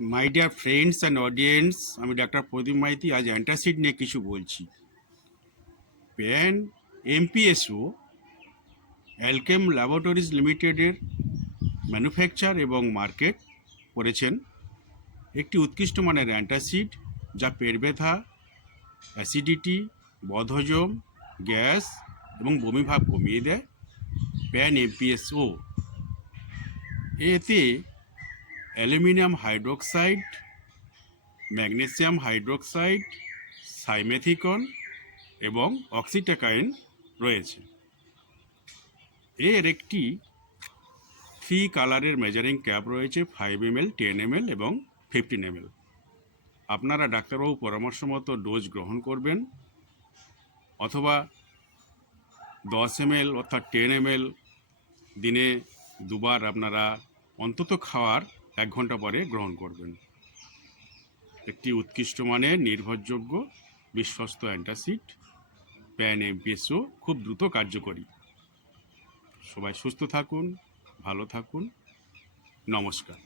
My dear friends and audience, আমি doctor প্রদীপ মাইতি আজ antacid নিয়ে কিছু বলছি। প্যান এমপিএসও অ্যালকেম ল্যাবরেটরিজ লিমিটেডের ম্যানুফ্যাকচার এবং মার্কেট করেছেন একটি উৎকৃষ্ট মানের অ্যান্টাসিড, যা পেট ব্যথা, অ্যাসিডিটি, বদহজম, গ্যাস এবং বমিভাব কমিয়ে দেয়। প্যান এমপিএসও এতে অ্যালুমিনিয়াম হাইড্রোক্সাইড, ম্যাগনেসিয়াম হাইড্রোক্সাইড, সাইমেথিকন এবং অক্সিটাকাইন রয়েছে। এর একটি 3 কালারের মেজারিং ক্যাপ রয়েছে, 5 ml, 10 ml এবং 15 ml। আপনারা ডাক্তারবাবু পরামর্শ মতো ডোজ গ্রহণ করবেন, অথবা 10 ml অর্থাৎ 10 ml দিনে দুবার আপনারা অন্তত খাওয়ার 1 ঘন্টা পরে গ্রহণ করবেন। একটি উৎকৃষ্ট মানের নির্ভরযোগ্য বিশ্বস্ত অ্যান্টাসিড প্যান এমপিএসও, খুব দ্রুত কার্যকরী। সবাই সুস্থ থাকুন, ভালো থাকুন, নমস্কার।